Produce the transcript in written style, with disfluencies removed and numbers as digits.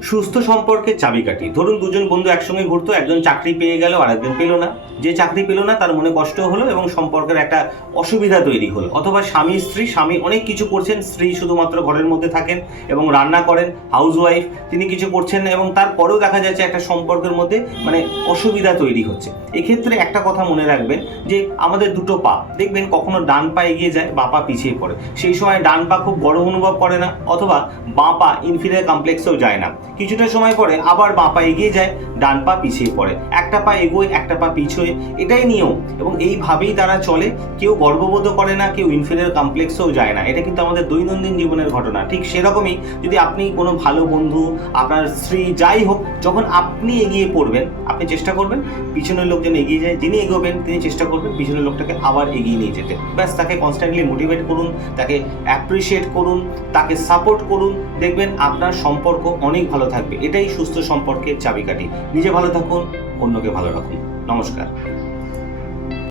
সুস্থ সম্পর্কের চাবিকাঠি। ধরুন দুজন বন্ধু একসঙ্গে ঘুরতো, একজন চাকরি পেয়ে গেল আর একজন পেল না। যে চাকরি পেল না তার মনে কষ্ট হলো এবং সম্পর্কের একটা অসুবিধা তৈরি হলো। অথবা স্বামী স্ত্রী, স্বামী অনেক কিছু করছেন, স্ত্রী শুধুমাত্র ঘরের মধ্যে থাকেন এবং রান্না করেন, হাউসওয়াইফ, তিনি কিছু করছেন না এবং তারপরেও দেখা যাচ্ছে একটা সম্পর্কের মধ্যে অসুবিধা তৈরি হচ্ছে। এক্ষেত্রে একটা কথা মনে রাখবেন যে আমাদের দুটো পা, দেখবেন কখনো ডান পা এগিয়ে যায়, বাঁ পা পিছিয়ে পড়ে। সেই সময় ডান পা খুব বড় অনুভব করে না, অথবা বাঁ পা ইনফিরিয়র কমপ্লেক্সেও যায় না। কিছুটা সময় পরে আবার বাঁ পা এগিয়ে যায়, ডান পা পিছিয়ে পড়ে। একটা পা এগোয়, একটা পা পিছোয়, এটাই নিয়ম এবং এইভাবেই তারা চলে। কেউ গর্ববোধ করে না, কেউ ইনফিরিয়র কমপ্লেক্সেও যায় না। এটা কিন্তু আমাদের দৈনন্দিন জীবনের ঘটনা। ঠিক সেরকমই যদি আপনি কোনো ভালো বন্ধু, আপনার স্ত্রী, যাই হোক, যখন আপনি এগিয়ে পড়বেন, আপনি চেষ্টা করবেন পিছনের লোক যেন এগিয়ে যায়। যিনি এগোবেন তিনি চেষ্টা করবেন পিছনের লোকটাকে আবার এগিয়ে নিয়ে যেতে। ব্যাস, তাকে কনস্ট্যান্টলি মোটিভেট করুন, তাকে অ্যাপ্রিসিয়েট করুন, তাকে সাপোর্ট করুন। দেখবেন আপনার সম্পর্ক অনেক ভালো থাকবে। এটাই সুস্থ সম্পর্কের চাবিকাঠি। নিজে ভালো থাকুন, অন্যকে ভালো রাখুন। নমস্কার।